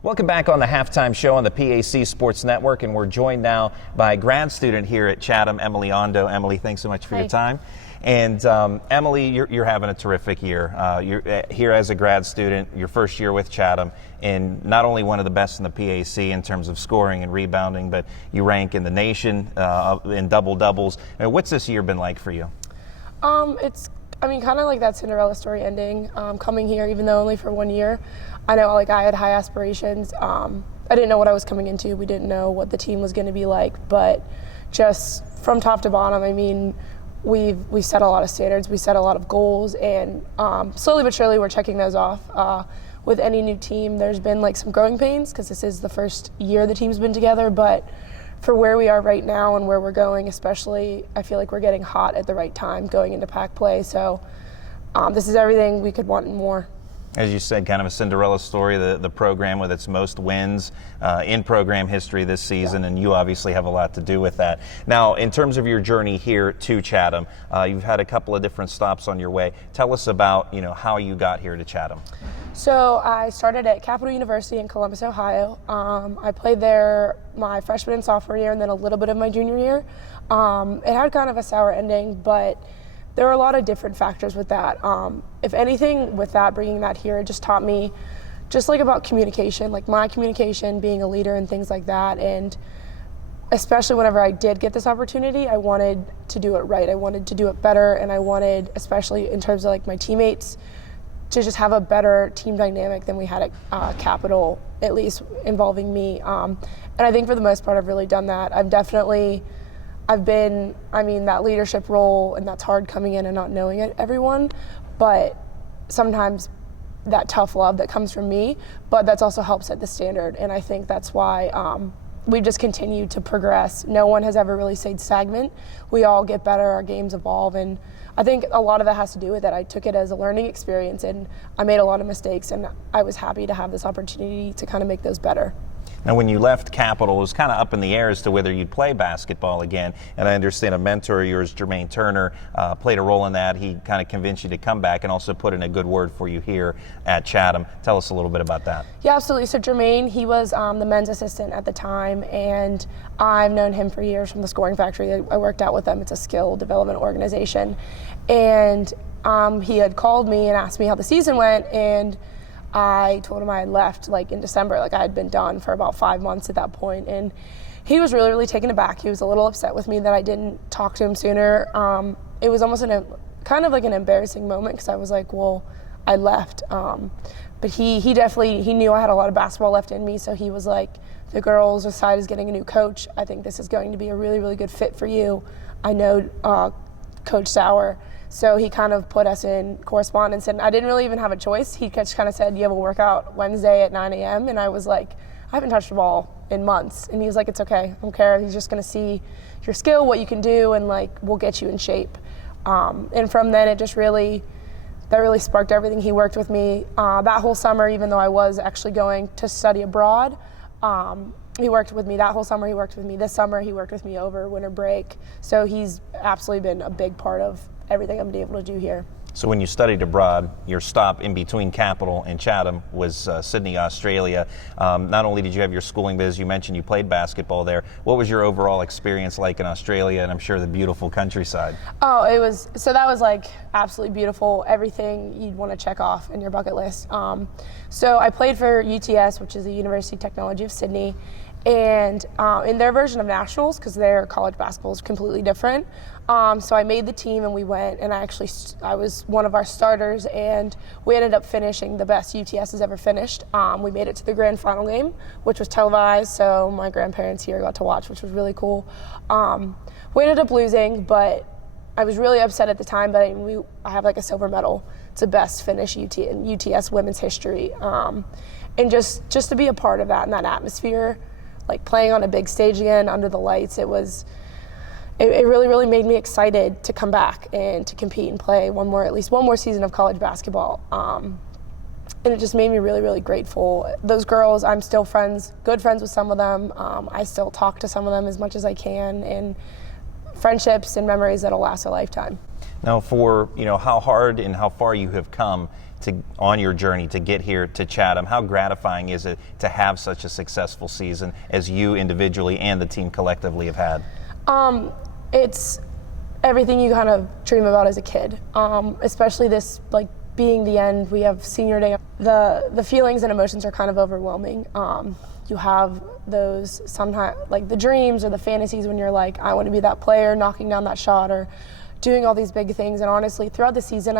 Welcome back on the Halftime Show on the PAC Sports Network, and we're joined now by a grad student here at Chatham, Emily Ondo. Emily, thanks so much for your time. And Emily, you're having a terrific year. You're here as a grad student, your first year with Chatham, and not only one of the best in the PAC in terms of scoring and rebounding, but you rank in the nation in double-doubles. What's this year been like for you? Kind of like that Cinderella story ending, coming here, even though only for 1 year. I know, I had high aspirations. I didn't know what I was coming into. We didn't know what the team was going to be like, but just from top to bottom, we've set a lot of standards, we set a lot of goals, and slowly but surely we're checking those off. With any new team, there's been some growing pains because this is the first year the team's been together, but for where we are right now and where we're going especially, I feel like we're getting hot at the right time going into pack play. So this is everything we could want and more. As you said, kind of a Cinderella story, the program with its most wins in program history this season, and you obviously have a lot to do with that. Now, in terms of your journey here to Chatham, you've had a couple of different stops on your way. Tell us about how you got here to Chatham. So I started at Capital University in Columbus, Ohio. I played there my freshman and sophomore year and then a little bit of my junior year. It had kind of a sour ending, but there were a lot of different factors with that. If anything, with that, bringing that here, it just taught me about communication, my communication, being a leader and things like that. And especially whenever I did get this opportunity, I wanted to do it right. I wanted to do it better, and I wanted, especially in terms of my teammates, to just have a better team dynamic than we had at Capital, at least involving me. And I think for the most part, I've really done that. I've been, that leadership role, and that's hard coming in and not knowing everyone, but sometimes that tough love that comes from me, but that's also helped set the standard, and I think that's why we've just continued to progress. No one has ever really stayed stagnant. We all get better, our games evolve, and I think a lot of that has to do with it. I took it as a learning experience, and I made a lot of mistakes, and I was happy to have this opportunity to kind of make those better. Now, when you left Capital, it was kind of up in the air as to whether you'd play basketball again. And I understand a mentor of yours, Jermaine Turner, played a role in that. He kind of convinced you to come back and also put in a good word for you here at Chatham. Tell us a little bit about that. Yeah, absolutely. So Jermaine, he was the men's assistant at the time, and I've known him for years from the Scoring Factory. I worked out with them. It's a skill development organization. And he had called me and asked me how the season went, and I told him I had left in December. I had been done for about 5 months at that point, and he was really, really taken aback. He was a little upset with me that I didn't talk to him sooner. It was almost kind of an embarrassing moment because I was like, well, I left. But he definitely, he knew I had a lot of basketball left in me, so he was like, the girls' side is getting a new coach. I think this is going to be a really, really good fit for you. I know Coach Sauer. So he kind of put us in correspondence, and I didn't really even have a choice. He just kind of said, you have a workout Wednesday at 9 a.m., and I was like, I haven't touched the ball in months. And he was like, it's okay, I don't care. He's just going to see your skill, what you can do, and we'll get you in shape. And from then, that really sparked everything. He worked with me that whole summer, even though I was actually going to study abroad. He worked with me that whole summer. He worked with me this summer. He worked with me over winter break. So he's absolutely been a big part of everything I'm able to do here. So when you studied abroad, your stop in between Capital and Chatham was Sydney, Australia. Not only did you have your schooling, but as you mentioned, you played basketball there. What was your overall experience like in Australia, and I'm sure the beautiful countryside? Oh, that was absolutely beautiful. Everything you'd want to check off in your bucket list. So I played for UTS, which is the University of Technology of Sydney, and in their version of nationals, because their college basketball is completely different. So I made the team, and we went, and I was one of our starters, and we ended up finishing the best UTS has ever finished. We made it to the grand final game, which was televised, so my grandparents here got to watch, which was really cool. We ended up losing, but I was really upset at the time, but I have a silver medal. It's the best finish in UTS women's history. And just to be a part of that and that atmosphere, playing on a big stage again under the lights, it really, really made me excited to come back and to compete and play at least one more season of college basketball. And it just made me really, really grateful. Those girls, I'm still good friends with some of them. I still talk to some of them as much as I can, and friendships and memories that'll last a lifetime. Now, for how hard and how far you have come on your journey to get here to Chatham. How gratifying is it to have such a successful season as you individually and the team collectively have had? It's everything you kind of dream about as a kid, especially this, like, being the end. We have senior day. The feelings and emotions are kind of overwhelming. You have those sometimes, like the dreams or the fantasies when you're like, I want to be that player knocking down that shot or doing all these big things. And honestly, throughout the season,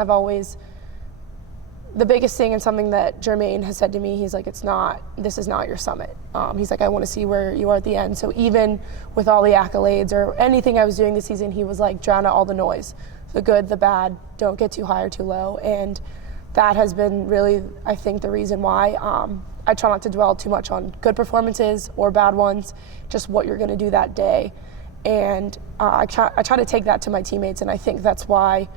the biggest thing, and something that Jermaine has said to me, he's like, this is not your summit. He's like, I want to see where you are at the end. So even with all the accolades or anything I was doing this season, he was like, drown out all the noise, the good, the bad, don't get too high or too low. And that has been really, I think, the reason why I try not to dwell too much on good performances or bad ones, just what you're going to do that day. And I try to take that to my teammates, and I think that's why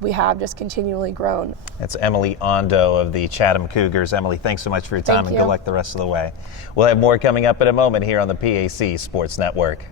we have just continually grown. That's Emily Ondo of the Chatham Cougars. Emily, thanks so much for your time, and good luck the rest of the way. We'll have more coming up in a moment here on the PAC Sports Network.